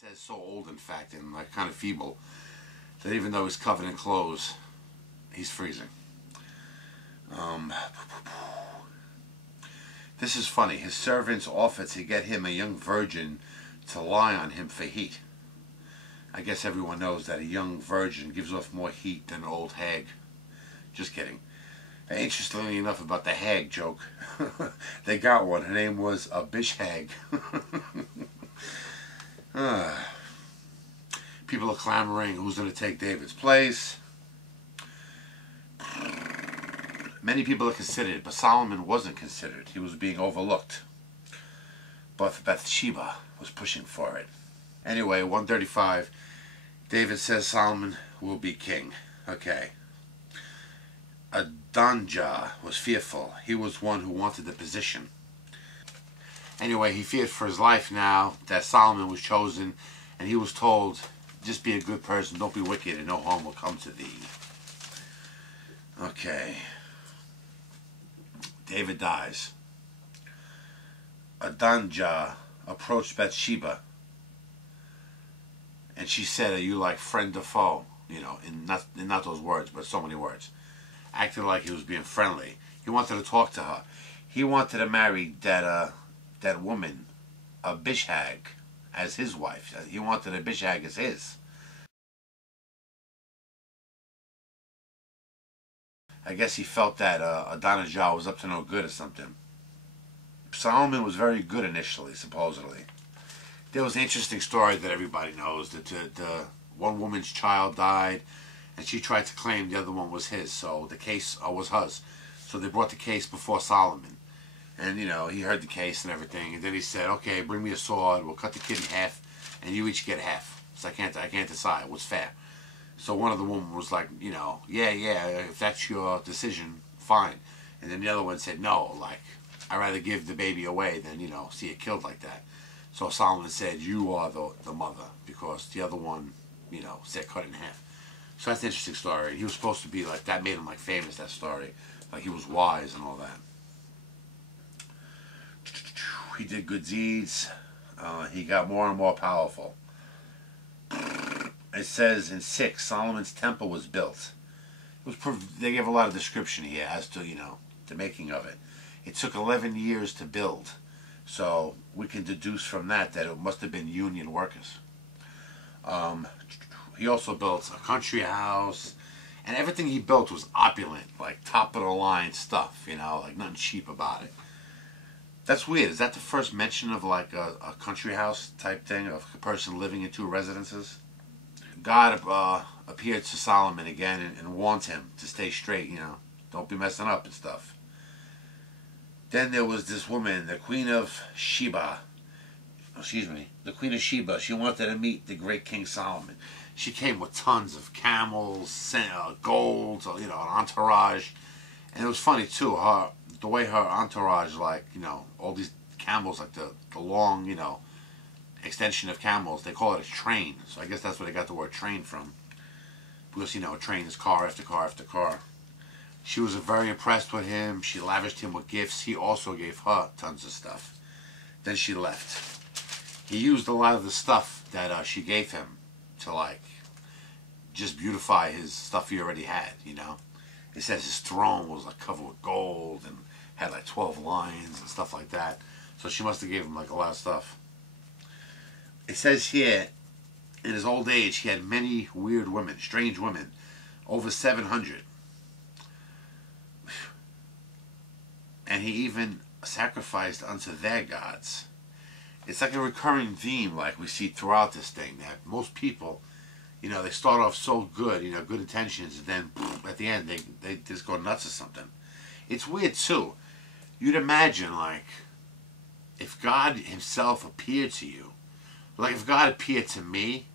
Says so old, in fact, and like kind of feeble, that even though he's covered in clothes, he's freezing. This is funny. His servants offered to get him a young virgin to lie on him for heat. I guess everyone knows that a young virgin gives off more heat than an old hag. Just kidding. Interestingly enough, about the hag joke, they got one. Her name was a bish hag. People are clamoring who's going to take David's place. Many people are considered, but Solomon wasn't considered. He was being overlooked. But Bathsheba was pushing for it. Anyway, 135, David says Solomon will be king. Okay. Adonijah was fearful. He was one who wanted the position. Anyway, he feared for his life now that Solomon was chosen, and he was told, just be a good person, don't be wicked, and no harm will come to thee. Okay. David dies. Adonijah approached Bathsheba, and she said, are you like friend or foe? You know, in not those words, but so many words. Acted like he was being friendly. He wanted to talk to her. He wanted to marry that woman, Abishag, as his wife. He wanted Abishag as his. I guess he felt that Adonijah was up to no good or something. Solomon was very good initially, supposedly. There was an interesting story that everybody knows, that the one woman's child died, and she tried to claim the other one was his, so the case was hers. So they brought the case before Solomon. And, you know, he heard the case and everything, and then he said, okay, bring me a sword, we'll cut the kid in half, and you each get half. So I can't decide what's fair. So one of the women was like, you know, yeah, if that's your decision, fine. And then the other one said, no, like, I'd rather give the baby away than, you know, see it killed like that. So Solomon said, you are the mother, because the other one, you know, said cut it in half. So that's an interesting story. He was supposed to be like, that made him like famous, that story. Like he was wise and all that. He did good deeds. He got more and more powerful. It says in 6, Solomon's temple was built. They give a lot of description here as to, you know, the making of it. It took 11 years to build. So we can deduce from that it must have been union workers. He also built a country house, and everything he built was opulent, like top of the line stuff, you know, like nothing cheap about it. That's weird. Is that the first mention of like a country house type thing, of a person living in 2 residences? God appeared to Solomon again and warned him to stay straight, you know, don't be messing up and stuff. Then there was this woman, the Queen of Sheba. The Queen of Sheba. She wanted to meet the great King Solomon. She came with tons of camels, gold, you know, an entourage. And it was funny too, the way her entourage, like, you know, all these camels, like the long, you know, extension of camels, they call it a train. So I guess that's where they got the word train from. Because, you know, a train is car after car after car. She was very impressed with him. She lavished him with gifts. He also gave her tons of stuff. Then she left. He used a lot of the stuff that she gave him to, like, just beautify his stuff he already had, you know. It says his throne was like covered with gold and had like 12 lions and stuff like that. So she must have gave him like a lot of stuff. It says here, in his old age, he had many weird women, strange women, over 700. And he even sacrificed unto their gods. It's like a recurring theme, like we see throughout this thing, that most people, you know, they start off so good, you know, good intentions, and then at the end they just go nuts or something. It's weird too. You'd imagine, like, if God himself appeared to you, like if God appeared to me,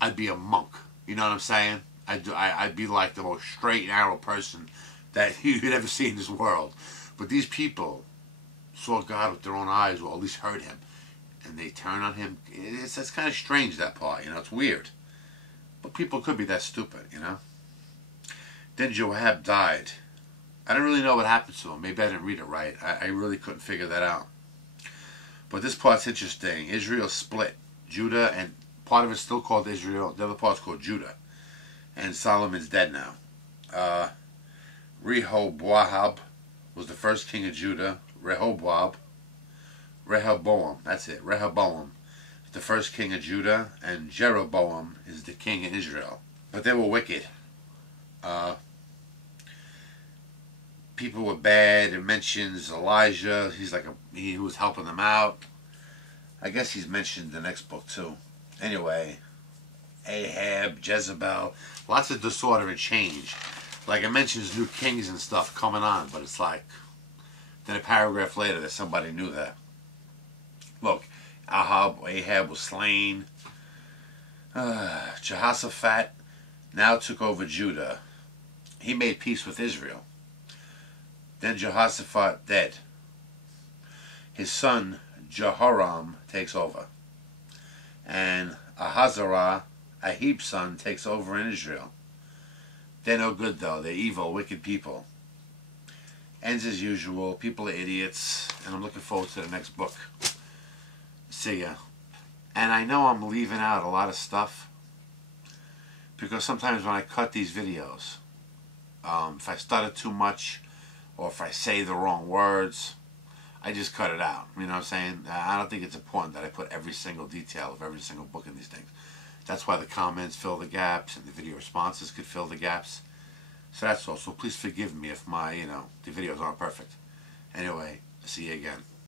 I'd be a monk. You know what I'm saying? I'd be like the most straight and narrow person that you'd ever see in this world. But these people saw God with their own eyes, or at least heard him, and they turn on him. It's kind of strange, that part, you know, it's weird. But people could be that stupid, you know. Then Joab died. I don't really know what happened to him. Maybe I didn't read it right. I really couldn't figure that out. But this part's interesting. Israel split. Judah and part of it's still called Israel. The other part's called Judah. And Solomon's dead now. Rehoboam was the first king of Judah. Rehoboam, that's it. Rehoboam, the first king of Judah, and Jeroboam is the king in Israel. But they were wicked. People were bad. It mentions Elijah. He was helping them out. I guess he's mentioned in the next book too. Anyway, Ahab, Jezebel, lots of disorder and change. Like it mentions new kings and stuff coming on, but it's like, then a paragraph later that somebody knew that. Look, Ahab was slain. Jehoshaphat now took over Judah. He made peace with Israel. Then Jehoshaphat dead. His son Jehoram takes over. And Ahazarah, Ahib's son, takes over in Israel. They're no good though. They're evil, wicked people. Ends as usual. People are idiots. And I'm looking forward to the next book. See ya. And I know I'm leaving out a lot of stuff, because sometimes when I cut these videos, if I stutter too much, or if I say the wrong words, I just cut it out. You know what I'm saying? I don't think it's important that I put every single detail of every single book in these things. That's why the comments fill the gaps and the video responses could fill the gaps. So that's all. So please forgive me if the videos aren't perfect. Anyway, see you again.